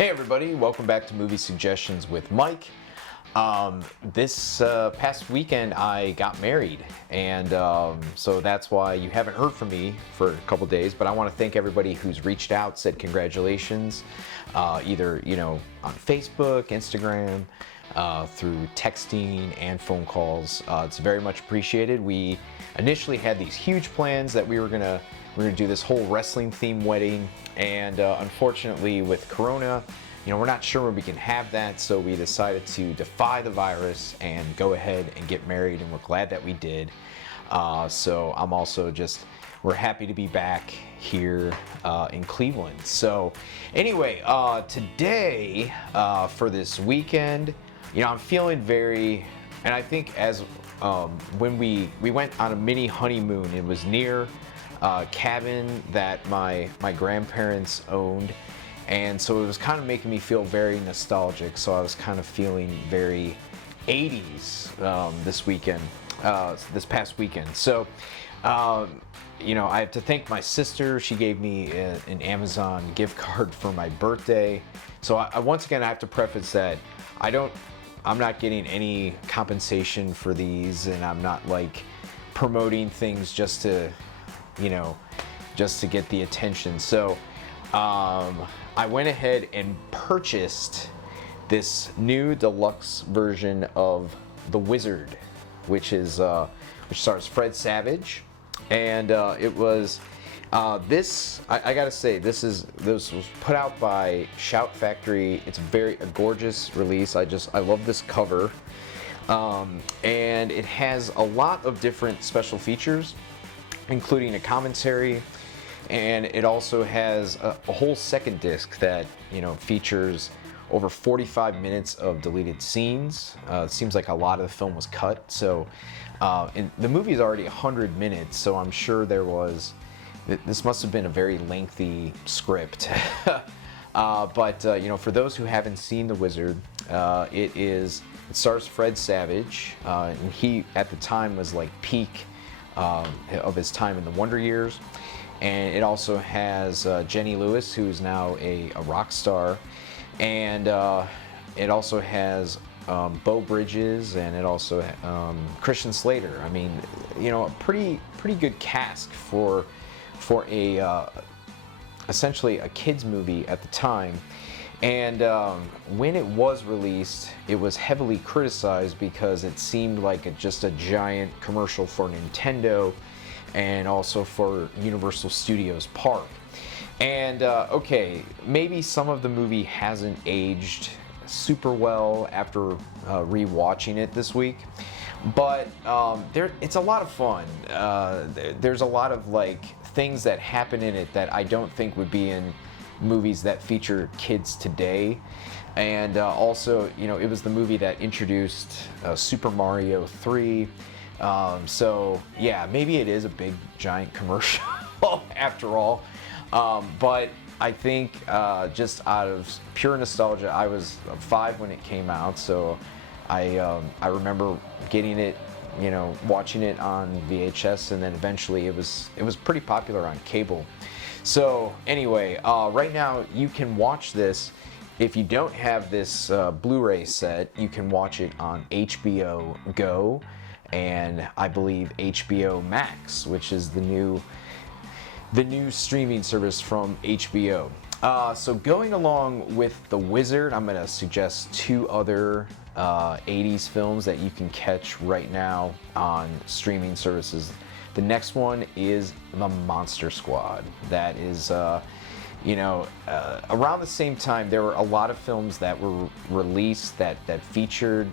Hey everybody, welcome back to Movie Suggestions with Mike. This past weekend I got married, and so that's why you haven't heard from me for a couple days, but I want to thank everybody who's reached out, said congratulations, either on Facebook, Instagram, through texting and phone calls. It's very much appreciated. We initially had these huge plans that we're gonna do this whole wrestling themed wedding, and unfortunately with Corona, we're not sure when we can have that, so we decided to defy the virus and go ahead and get married, and we're glad that we did. So I'm also we're happy to be back here in Cleveland. So anyway, today for this weekend, I'm feeling very, and I think as when we went on a mini honeymoon, it was near a cabin that my grandparents owned, and so it was kind of making me feel very nostalgic. So I was kind of feeling very 80s this past weekend. So I have to thank my sister. She gave me an Amazon gift card for my birthday. So once again, I have to preface that I'm not getting any compensation for these, and I'm not like promoting things just to get the attention. So I went ahead and purchased this new deluxe version of The Wizard, which stars Fred Savage, and it was this. I gotta say, this was put out by Shout Factory. It's a gorgeous release. I love this cover, and it has a lot of different special features, including a commentary, and it also has a whole second disc that features over 45 minutes of deleted scenes. It seems like a lot of the film was cut, so and the movie is already 100 minutes, so I'm sure this must have been a very lengthy script. But for those who haven't seen The Wizard, it stars Fred Savage, and he at the time was like peak of his time in the Wonder Years. And it also has Jenny Lewis, who's now a rock star, and it also has Beau Bridges, and it also Christian Slater. I mean, a pretty good cast for essentially a kids movie at the time. And when it was released, it was heavily criticized because it seemed like just a giant commercial for Nintendo and also for Universal Studios Park. And okay, maybe some of the movie hasn't aged super well after rewatching it this week, but it's a lot of fun. There's a lot of things that happen in it that I don't think would be in movies that feature kids today. And also, it was the movie that introduced Super Mario 3. So yeah, maybe it is a big giant commercial after all. But I think just out of pure nostalgia, I was 5 when it came out, so I remember getting it, watching it on VHS, and then eventually it was pretty popular on cable. So anyway, right now you can watch this. If you don't have this Blu-ray set, you can watch it on HBO Go, and I believe HBO Max, which is the new streaming service from HBO. So going along with The Wizard, I'm going to suggest 2 other 80s films that you can catch right now on streaming services. The next one is The Monster Squad. That is, around the same time, there were a lot of films that were released that featured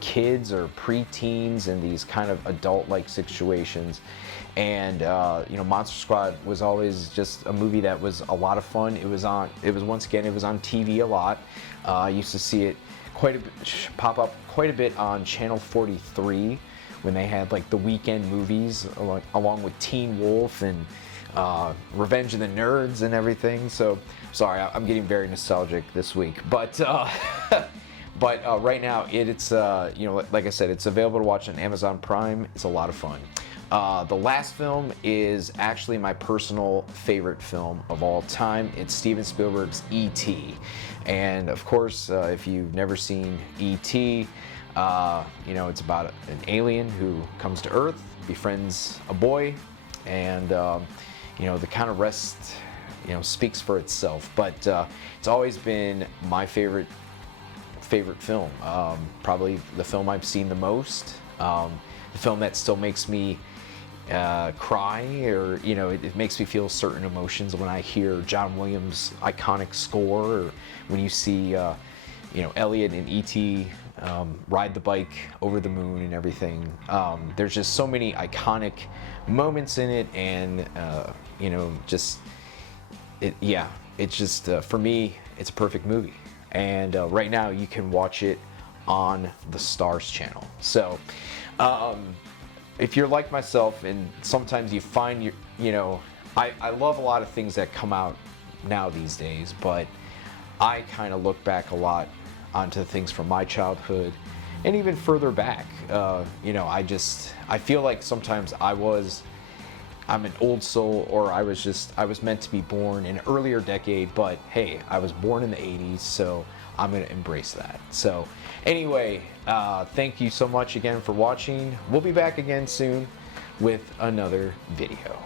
kids or preteens in these kind of adult-like situations. And Monster Squad was always just a movie that was a lot of fun. It was on TV a lot. I used to see it pop up quite a bit on Channel 43 when they had the weekend movies along with Teen Wolf and Revenge of the Nerds and everything. So sorry, I'm getting very nostalgic this week, but right now it's like I said, it's available to watch on Amazon Prime. It's a lot of fun. The last film is actually my personal favorite film of all time. It's Steven Spielberg's E.T. And of course, if you've never seen E.T., you know, it's about an alien who comes to Earth, befriends a boy, and you know, the kind of rest, you know, speaks for itself. But it's always been my favorite film. Probably the film I've seen the most. The film that still makes me cry, or you know, it makes me feel certain emotions when I hear John Williams' iconic score, or when you see you know, Elliot and E.T. Ride the bike over the moon and everything. There's just so many iconic moments in it, and you know, just it's just for me, it's a perfect movie. And right now you can watch it on the Stars channel. So if you're like myself, and sometimes you find you know, I love a lot of things that come out now these days, but I kind of look back a lot onto things from my childhood and even further back. You know, I feel like sometimes I'm an old soul, or I was meant to be born in an earlier decade, but hey, I was born in the 80s, so I'm gonna embrace that. So anyway, thank you so much again for watching. We'll be back again soon with another video.